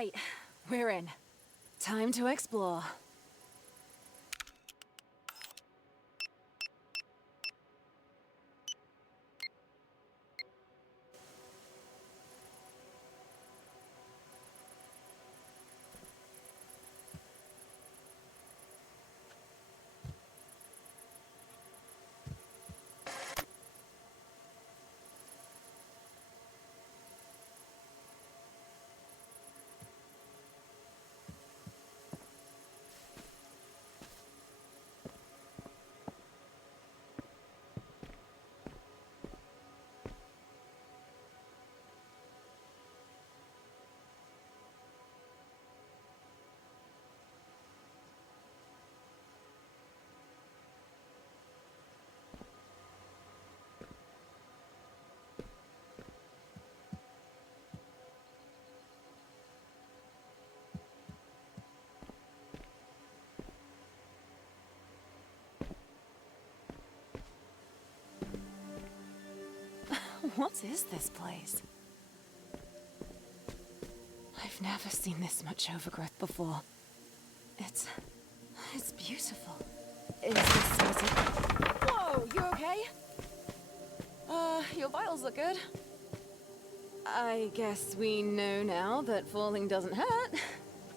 Great. We're in. Time to explore. What is this place? I've never seen this much overgrowth before. It's... it's beautiful. Is this something... Whoa, you okay? Uh, your vitals look good. I guess we know now that falling doesn't hurt.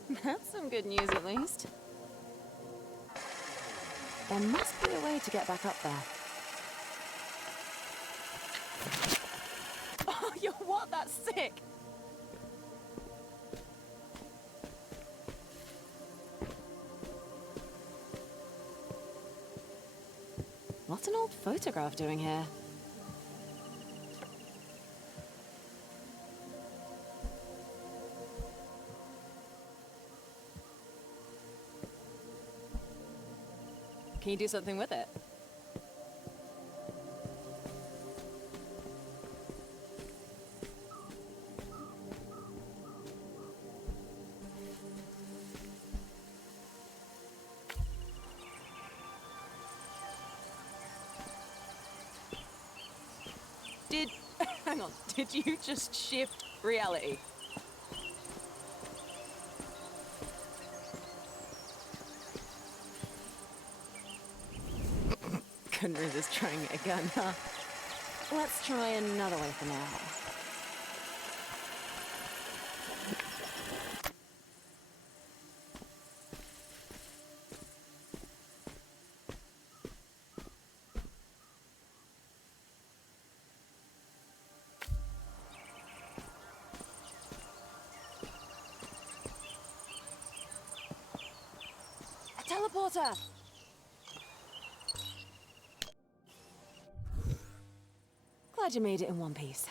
That's some good news at least. There must be a way to get back up there. What's an old photograph doing here? Can you do something with it? you just shift reality? Couldn't resist trying it again, huh? Let's try another way for now. A teleporter! Glad you made it in one piece.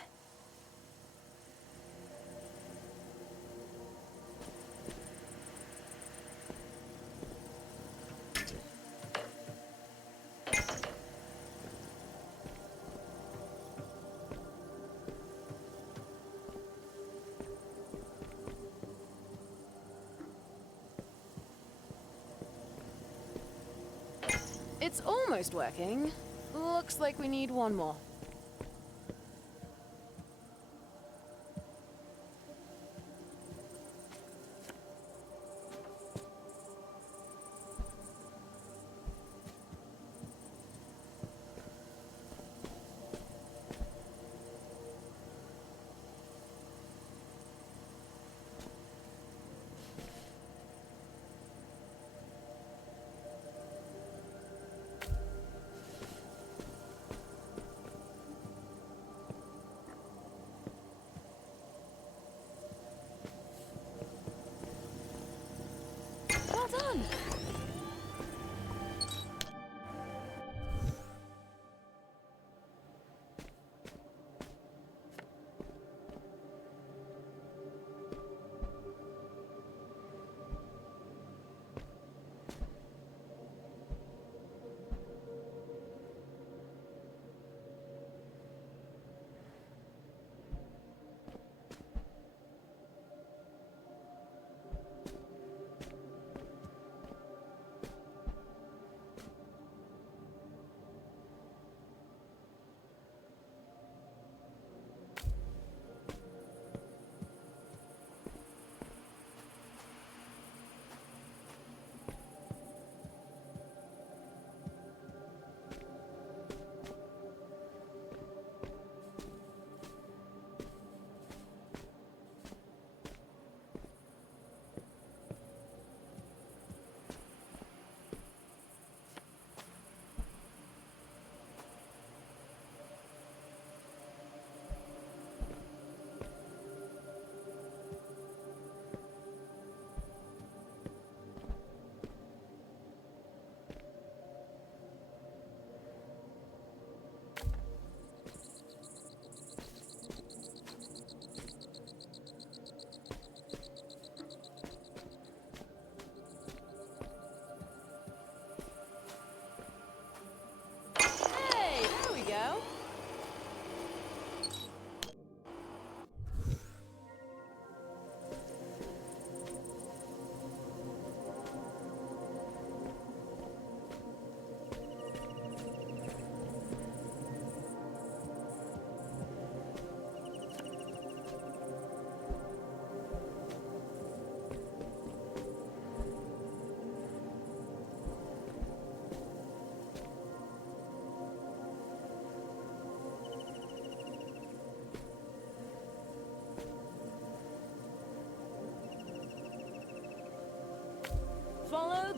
It's almost working. Looks like we need one more. Well done!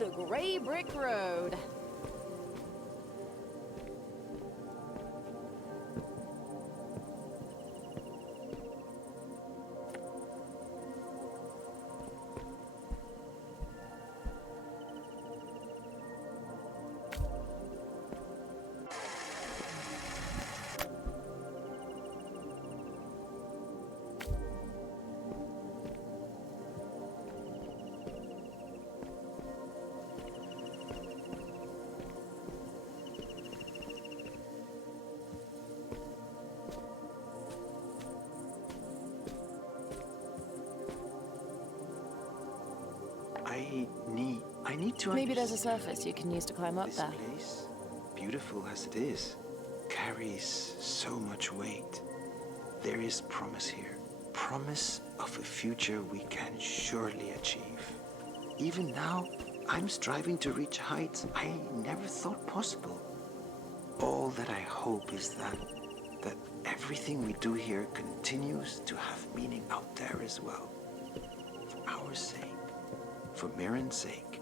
The Grey Brick Road. I need. I need to. Maybe there's a surface you can use to climb up This there. place, beautiful as it is, carries so much weight. There is promise here. Promise of a future we can surely achieve. Even now, I'm striving to reach heights I never thought possible. All that I hope is that that everything we do here continues to have meaning out there as well. For our sake, for Marin's sake.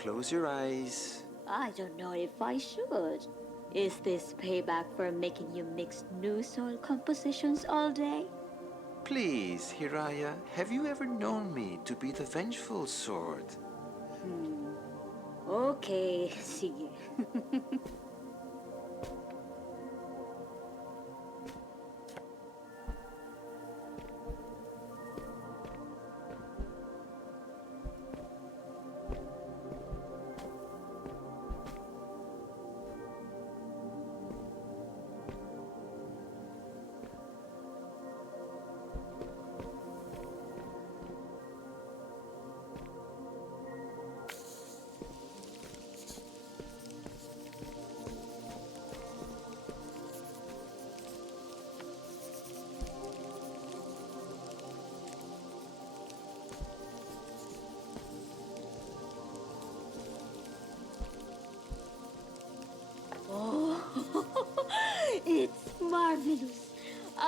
Close your eyes. I don't know if I should. Is this payback for making you mix new soil compositions all day? Please, Hiraya, have you ever known me to be the vengeful sword? Hmm. Okay, sige.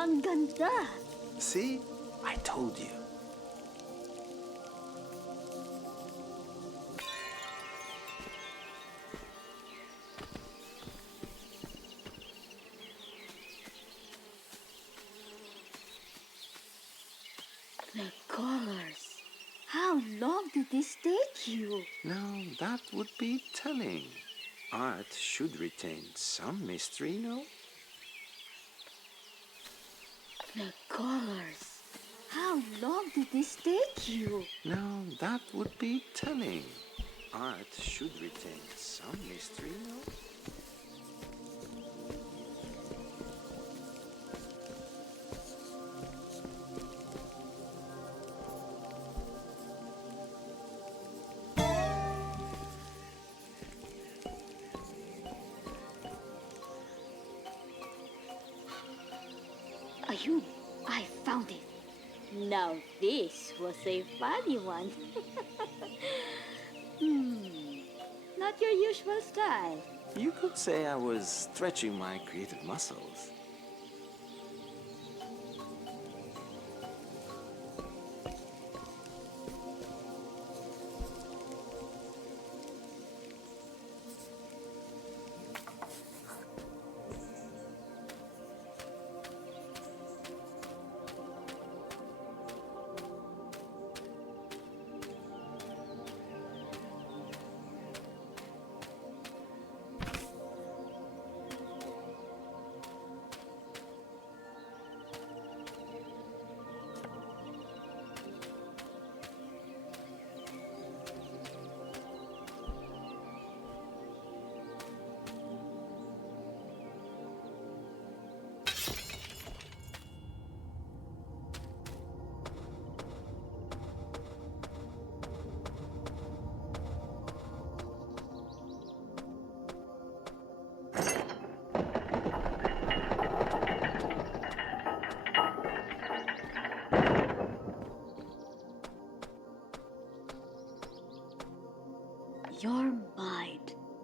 ganda! See? I told you. The colors. How long did this take you? Now, that would be telling. Art should retain some mystery, no? The colors. How long did this take you? Now, that would be telling. Art should retain some mystery, no? A funny one. hmm, not your usual style. You could say I was stretching my creative muscles.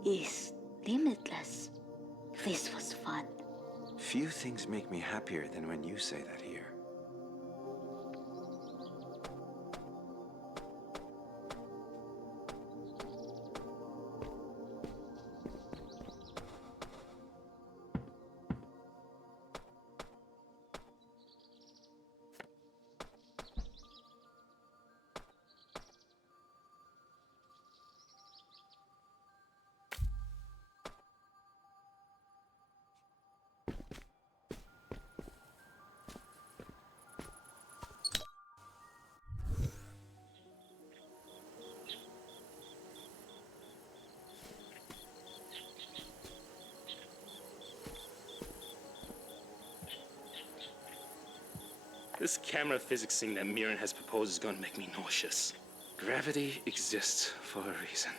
Is limitless. This was fun. Few things make me happier than when you say that This camera physics thing that Mirren has proposed is going to make me nauseous. Gravity exists for a reason.